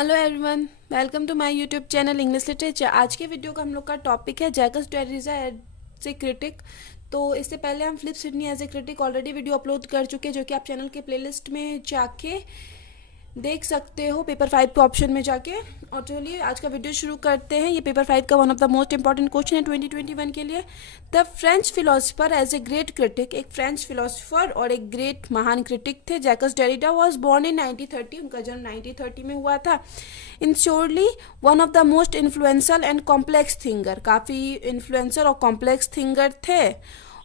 Hello everyone, welcome to my YouTube channel English literature. आज के video का हम लोग का टॉपिक है Jacques Derrida as a critic. तो इससे पहले हम Philip Sidney as a critic already video upload कर चुके हैं, जो कि आप चैनल के प्लेलिस्ट में जाके देख सकते हो, पेपर 5 के ऑप्शन में जाके। और चलिए आज का वीडियो शुरू करते हैं। ये पेपर 5 का one of the most important question है 2021 के लिए। The French philosopher as a great critic, एक फ्रेंच फिलोसफर और एक ग्रेट महान क्रिटिक थे। Jacques Derrida was born in 1930, उनका जन्म 1930 में हुआ था। In surely one of the most influential and complex thinker, काफ़ी इन्फ्लुएंसर और कॉम्प्लेक्स थिंकर थे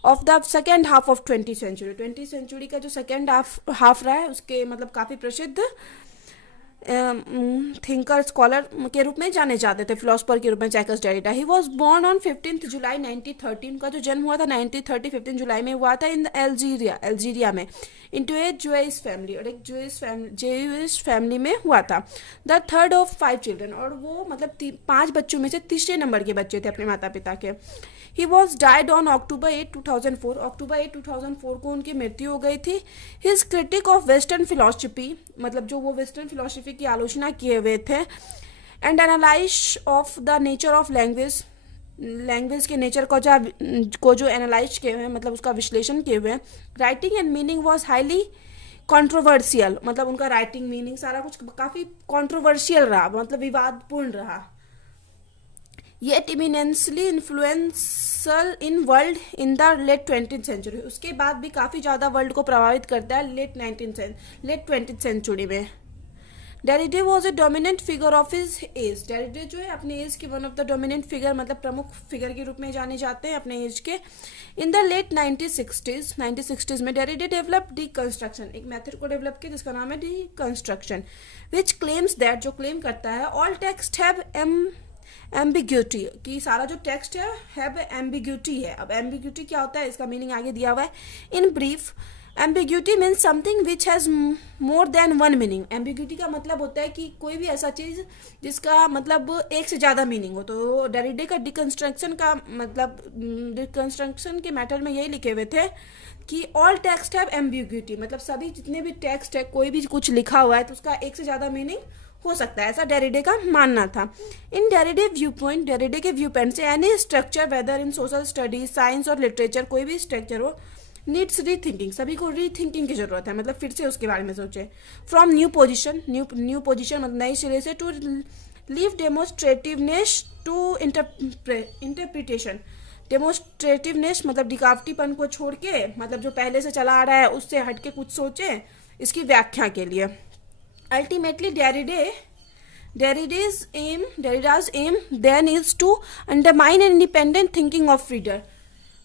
of the second half of 20th century. 20th century का जो सेकेंड हाफ रहा है उसके मतलब काफ़ी प्रसिद्ध थिंकर स्कॉलर के रूप में जाने जाते थे, फिलोसफर के रूप में Jacques Derrida. He was born on 15 जुलाई 1930, उनका जो जन्म हुआ था 1930 15 जुलाई में हुआ था इन अल्जीरिया में, इनटू ए जूइश फैमिली, और एक जूइश फैमिली में हुआ था। द थर्ड ऑफ 5 चिल्ड्रन, और वो मतलब 5 बच्चों में से तीसरे नंबर के बच्चे थे अपने माता पिता के। He was died on October 8, 2004, October 8, 2004 को उनकी मृत्यु हो गई थी। His critic of western philosophy, मतलब जो वो वेस्टर्न फिलोसफी की आलोचना किए हुए थे, and analyse of the nature of language के नेचर को जो एनालाइज किए हुए, मतलब उसका विश्लेषण किए हुए। Writing and meaning was highly controversial, मतलब उनका राइटिंग मीनिंग सारा कुछ काफ़ी कॉन्ट्रोवर्शियल रहा, मतलब विवादपूर्ण रहा। Yet eminently influential in world in the late 20th century, उसके बाद भी काफ़ी ज़्यादा वर्ल्ड को प्रभावित करता है लेट 20th सेंचुरी में। Derrida was a dominant figure of his age, Derrida जो है अपने एज के one of the dominant figure, मतलब प्रमुख फिगर के रूप में जाने जाते हैं अपने एज के। इन द लेट 1960s में डेरिडे डेवलप डिकंस्ट्रक्शन, एक मेथड को डेवलप किया जिसका नाम है डिकंस्ट्रक्शन, विच क्लेम्स दैट, जो क्लेम करता है ऑल टेक्स्ट हैव एम्बिग्यूटी, कि सारा जो टेक्स्ट है एम्बिग्यूटी है। अब एम्बिग्यूटी क्या होता है, इसका मीनिंग आगे दिया हुआ है। In brief, ambiguity means something which has more than one meaning. Ambiguity का मतलब होता है कि कोई भी ऐसा चीज़ जिसका मतलब एक से ज़्यादा मीनिंग हो। तो डेरिडे का डिकंस्ट्रक्शन का मतलब, डिकंस्ट्रक्शन के मैटर में यही लिखे हुए थे कि ऑल टेक्स्ट हैव एम्बिग्यूटी, मतलब सभी जितने भी टेक्स्ट है, कोई भी कुछ लिखा हुआ है तो उसका एक से ज़्यादा मीनिंग हो सकता है, ऐसा डेरिडे का मानना था। इन डेरिडे व्यू पॉइंट, डेरिडे के व्यू पॉइंट से एनी स्ट्रक्चर वेदर इन सोशल स्टडीज, साइंस और लिटरेचर, कोई भी स्ट्रक्चर हो, नीड्स रीथिंकिंग, सभी को रीथिंकिंग की जरूरत है, मतलब फिर से उसके बारे में सोचे। From new position, new position मतलब नई सिरे से, टू लीव डेमोस्ट्रेटिवनेस टू इंटरप्रिटेशन, डेमोस्ट्रेटिवनेस मतलब दिखावटीपन को छोड़ के, मतलब जो पहले से चला आ रहा है उससे हट के कुछ सोचे इसकी व्याख्या के लिए। Ultimately, Derrida's aim then is to undermine an independent thinking of reader.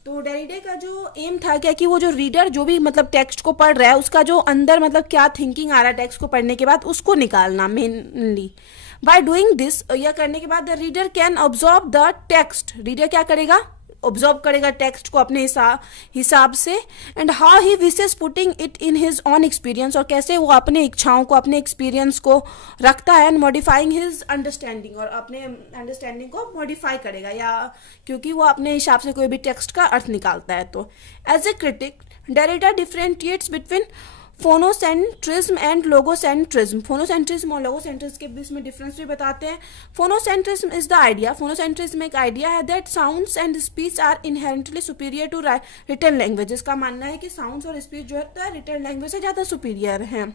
तो डेरिडे का जो एम था क्या, कि वो जो रीडर जो भी मतलब टेक्स्ट को पढ़ रहा है उसका जो अंदर मतलब क्या थिंकिंग आ रहा है टेक्स्ट को पढ़ने के बाद, उसको निकालना मेनली। बाय डूइंग दिस, यह करने के बाद the reader can observe the text, reader क्या करेगा, ऑब्जॉर्व करेगा टेक्स्ट को अपने हिसाब से। And how he wishes putting it in his own experience, और कैसे वो अपने इच्छाओं को, अपने एक्सपीरियंस को रखता है। एंड मॉडिफाइंग हिज अंडरस्टैंडिंग, और अपने अंडरस्टैंडिंग को मॉडिफाई करेगा, या क्योंकि वो अपने हिसाब से कोई भी टेक्स्ट का अर्थ निकालता है। तो as a critic Derrida differentiates between phonocentrism and logocentrism, phonocentrism और लोगोसेंट्रिज्म के बीच में डिफरेंस भी बताते हैं। Phonocentrism is the idea, phonocentrism एक आइडिया है that sounds and speech are inherently superior to written language, जिसका मानना है कि साउंड्स और स्पीच जो है रिटन लैंग्वेज से ज़्यादा सुपीरियर है।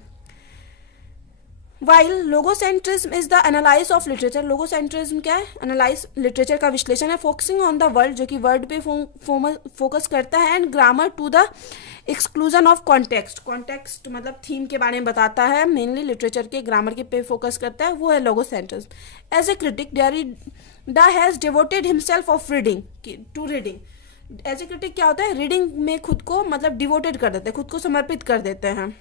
While logocentrism is the analyse of literature, logocentrism क्या है, एनालाइज लिटरेचर का विश्लेषण है। फोकसिंग ऑन द वर्ड, जो कि वर्ड पे फोकस करता है। And grammar to the exclusion of context, context मतलब थीम के बारे में बताता है, मेनली लिटरेचर के ग्रामर के पे फोकस करता है, वो है logocentrism. As a critic Derrida has devoted himself of reading to reading, as a critic क्या होता है, रीडिंग में खुद को मतलब डिवोटेड कर देते हैं, खुद को समर्पित कर देते हैं।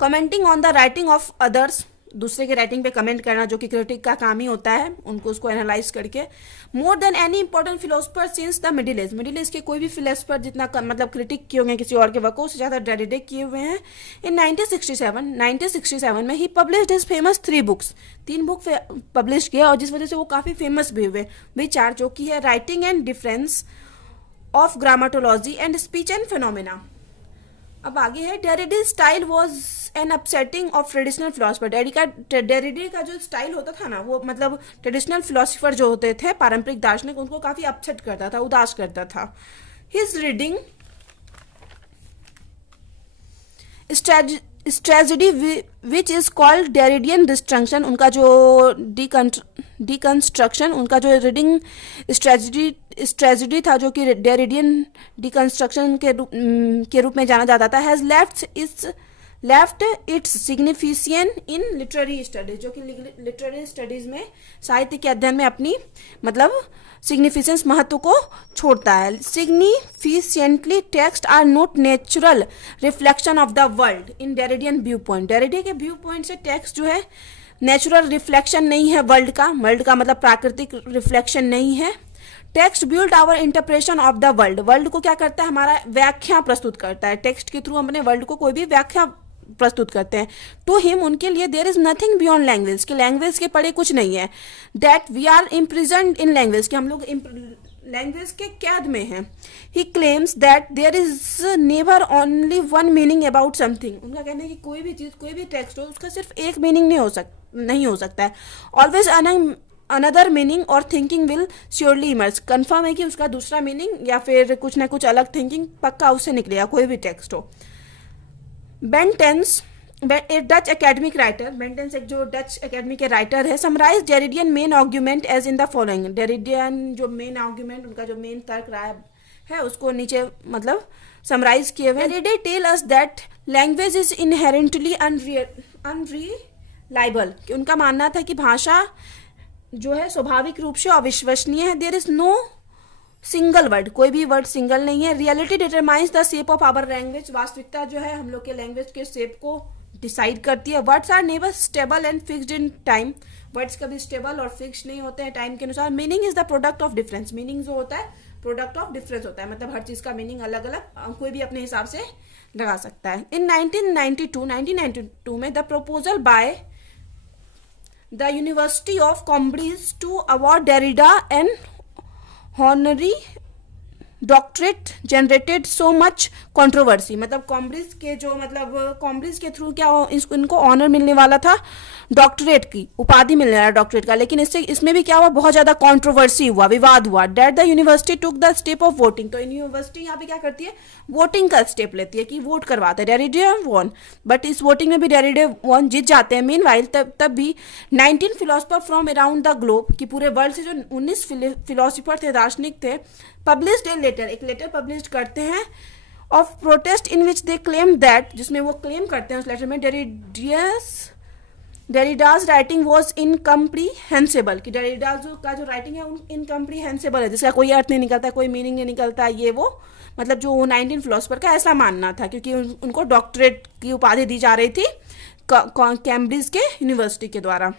Commenting on the writing of others, दूसरे के राइटिंग पे कमेंट करना, जो कि क्रिटिक का काम ही होता है, उनको उसको एनालाइज करके। More than any important philosopher since the middle age के कोई भी फिलोसफर जितना मतलब क्रिटिक किए होंगे किसी और के वर्क, उससे ज़्यादा डेरिडे किए हुए हैं। इन 1967 में ही published his famous 3 books, 3 book publish किए, और जिस वजह से वो काफ़ी फेमस भी हुए। विच आर, जो कि है writing and difference of grammatology and speech and phenomena. अब आगे है Derrida style was an upsetting of traditional philosopher. Derrida का जो स्टाइल होता था ना, वो मतलब ट्रेडिशनल फिलोसफर जो होते थे, पारंपरिक दार्शनिक, उनको काफी अपसेट करता था, उदास करता था। His reading tragedy which is called Derridean destruction, उनका जो डिकंस्ट्रक्शन, उनका जो रीडिंग ट्रेजेडी था जो कि डेरिडियन डिकंस्ट्रक्शन के रूप में जाना जाता था, has left it's signification in literary studies, जो कि लिटरेरी स्टडीज में, साहित्य के अध्ययन में अपनी मतलब सिग्निफिकेंस, महत्व को छोड़ता है। Significantly text are not natural reflection of the world in Derridean view point. Derrida के व्यू पॉइंट से टेक्स्ट जो है नेचुरल रिफ्लेक्शन नहीं है वर्ल्ड का मतलब प्राकृतिक रिफ्लेक्शन नहीं है। Text build our interpretation of the world को क्या करता है, हमारा व्याख्या प्रस्तुत करता है। टेक्स्ट के थ्रू अपने वर्ल्ड को कोई भी व्याख्या प्रस्तुत करते हैं। टू हिम, उनके लिए there is nothing beyond language, कि लैंग्वेज के परे कुछ नहीं है। That we are imprisoned in language, कि हम लोग लैंग्वेज के कैद में हैं। He claims that there is never only one meaning about something, उनका कहना है कि कोई भी चीज, कोई भी टेक्स्ट हो, उसका सिर्फ एक मीनिंग नहीं हो सकता है। ऑलवेज अनदर मीनिंग और thinking will surely emerge, confirm है कि उसका दूसरा मीनिंग या फिर कुछ ना कुछ अलग थिंकिंग पक्का उससे निकलेगा, कोई भी टेक्स्ट हो। बेंटेंस, एक डच एकेडमिक राइटर, बेंटेंस एक जो डच एकेडमी के राइटर है, summarise Derridean main argument as in the following. Derridean जो मेन आर्ग्यूमेंट, उनका जो मेन तर्क राय है, उसको नीचे मतलब समराइज किए हुए। Derrida tell us that language is inherently unreliable, कि उनका मानना था कि भाषा जो है स्वाभाविक रूप से अविश्वसनीय है। There is no single word, कोई भी वर्ड सिंगल नहीं है। Reality determines the shape of our language, वास्तविकता जो है हम लोग के लैंग्वेज के शेप को डिसाइड करती है। Words are never stable and fixed in time, words कभी स्टेबल और फिक्स नहीं होते हैं टाइम के अनुसार। Meaning is the product of difference, meaning जो होता है प्रोडक्ट ऑफ डिफरेंस होता है, मतलब हर चीज का मीनिंग अलग अलग कोई भी अपने हिसाब से लगा सकता है। इन 1992 में the proposal by the University of Cambridge to award Derrida and honorary doctorate generated so much controversy, मतलब कैम्ब्रिज के जो कैम्ब्रिज के थ्रू क्या इनको ऑनर मिलने वाला था, डॉक्टरेट की उपाधि मिलने वाला डॉक्टरेट का, लेकिन इसमें भी क्या हुआ, बहुत ज्यादा कंट्रोवर्सी हुआ, विवाद हुआ। That the university took the step of voting, तो यूनिवर्सिटी यहाँ पे क्या करती है, वोटिंग का स्टेप लेती है कि वोट करवाते हैं। डेरिडे वॉन, बट इस वोटिंग में भी डेरिडे वॉन जीत जाते हैं। मीनवाइल तब भी 19 philosopher from around the globe, कि पूरे वर्ल्ड से जो 19 फिलोसफर थे, दार्शनिक थे, पब्लिश्ड ए लेटर, एक लेटर पब्लिश करते हैं of protest in which they claim that, जिसमें वो क्लेम करते हैं उस लेटर में डेरिडाज राइटिंग वॉज इनकम्प्रीहेंसिबल, कि डेरिडाज का जो राइटिंग है इनकम्प्रीहेंसिबल है, जिसका कोई अर्थ नहीं निकलता, कोई मीनिंग नहीं निकलता। ये वो मतलब जो 19 फिलोसफर का ऐसा मानना था, क्योंकि उनको डॉक्टरेट की उपाधि दी जा रही थी कैम्ब्रिज के यूनिवर्सिटी के द्वारा।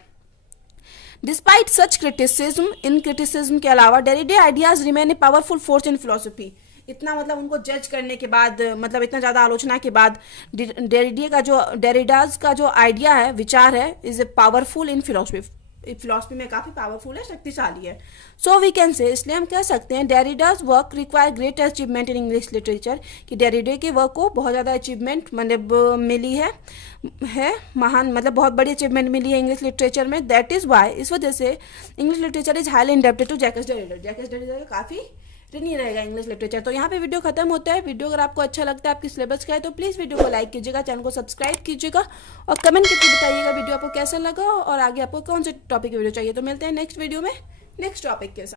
डिस्पाइट सच क्रिटिसिज्म, इन क्रिटिसिज्म के अलावा Derrida ideas remain a powerful force in philosophy, इतना मतलब उनको जज करने के बाद, मतलब इतना ज़्यादा आलोचना के बाद, डेरिडाज का जो आइडिया है, विचार है, is a powerful in philosophy में काफ़ी पावरफुल है, शक्तिशाली है। सो वी कैन से, इसलिए हम कह सकते हैं Derrida's work require great achievement in English literature, कि डेरिडे के वर्क को बहुत ज़्यादा अचीवमेंट मतलब मिली है महान, मतलब बहुत बड़ी अचीवमेंट मिली है इंग्लिश लिटरेचर में। दैट इज वाई, इस वजह से English literature is highly indebted to Jacques Derrida. Jacques Derrida का काफ़ी ऋणी रहेगा इंग्लिश लिटरेचर। तो यहाँ पे वीडियो खत्म होता है। वीडियो अगर आपको अच्छा लगता है, आपकी सिलेबस का है, तो प्लीज़ वीडियो को लाइक कीजिएगा, चैनल को सब्सक्राइब कीजिएगा और कमेंट करके बताइएगा वीडियो आपको कैसा लगा और आगे आपको कौन से टॉपिक की वीडियो चाहिए। तो मिलते हैं नेक्स्ट वीडियो में नेक्स्ट टॉपिक के साथ।